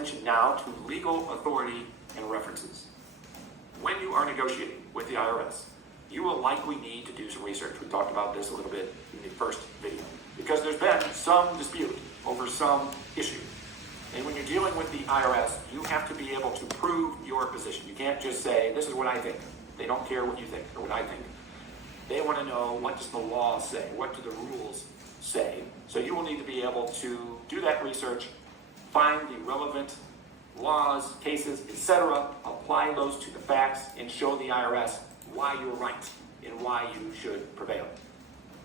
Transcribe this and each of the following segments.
Attention now to legal authority and references. When you are negotiating with the IRS, you will likely need to do some research. We talked about this a little bit in the first video, because there's been some dispute over some issue. And when you're dealing with the IRS, you have to be able to prove your position. You can't just say, this is what I think. They don't care what you think or what I think. They want to know, what does the law say? What do the rules say? So you will need to be able to do that research, find the relevant laws, cases, etc., apply those to the facts, and show the IRS why you're right and why you should prevail.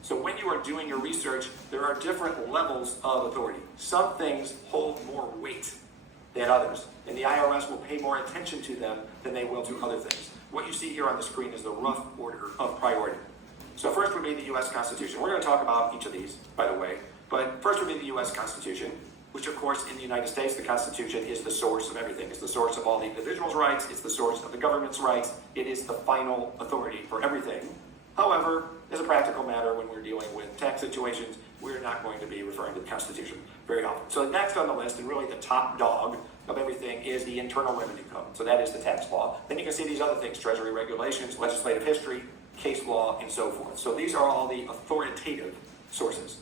So when you are doing your research, there are different levels of authority. Some things hold more weight than others, and the IRS will pay more attention to them than they will to other things. What you see here on the screen is the rough order of priority. So first would be the U.S. Constitution. We're going to talk about each of these, by the way, but first would be the U.S. Constitution, which of course in the United States, the Constitution is the source of everything. It's the source of all the individual's rights. It's the source of the government's rights. It is the final authority for everything. However, as a practical matter, when we're dealing with tax situations, we're not going to be referring to the Constitution very often. So next on the list, and really the top dog of everything, is the Internal Revenue Code. So that is the tax law. Then you can see these other things: Treasury regulations, legislative history, case law, and so forth. So these are all the authoritative sources.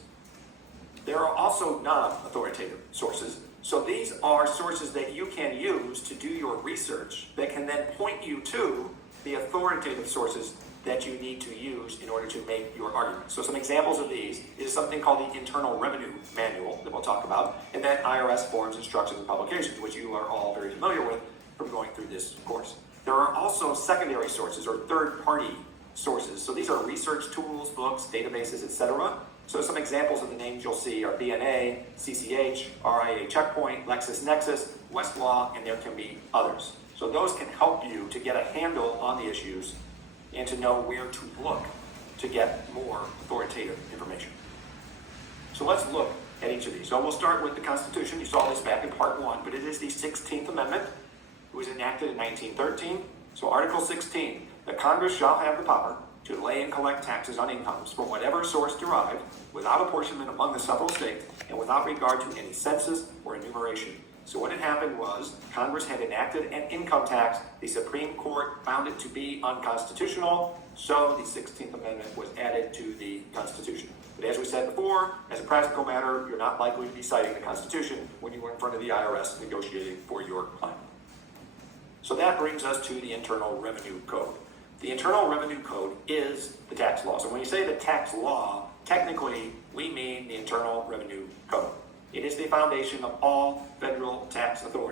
There are also non-authoritative sources. So these are sources that you can use to do your research that can then point you to the authoritative sources that you need to use in order to make your argument. So some examples of these is something called the Internal Revenue Manual that we'll talk about, and then IRS forms, instructions, and publications, which you are all very familiar with from going through this course. There are also secondary sources or third-party sources. So these are research tools, books, databases, etc. So some examples of the names you'll see are BNA, CCH, RIA Checkpoint, LexisNexis, Westlaw, and there can be others. So those can help you to get a handle on the issues and to know where to look to get more authoritative information. So let's look at each of these. So we'll start with the Constitution. You saw this back in part 1, but it is the 16th Amendment. It was enacted in 1913. So Article 16, the Congress shall have the power to lay and collect taxes on incomes from whatever source derived, without apportionment among the several states, and without regard to any census or enumeration. So what had happened was, Congress had enacted an income tax. The Supreme Court found it to be unconstitutional, so the 16th Amendment was added to the Constitution. But as we said before, as a practical matter, you're not likely to be citing the Constitution when you are in front of the IRS negotiating for your client. So that brings us to the Internal Revenue Code. The Internal Revenue Code is the tax law. So when you say the tax law, technically we mean the Internal Revenue Code. It is the foundation of all federal tax authority.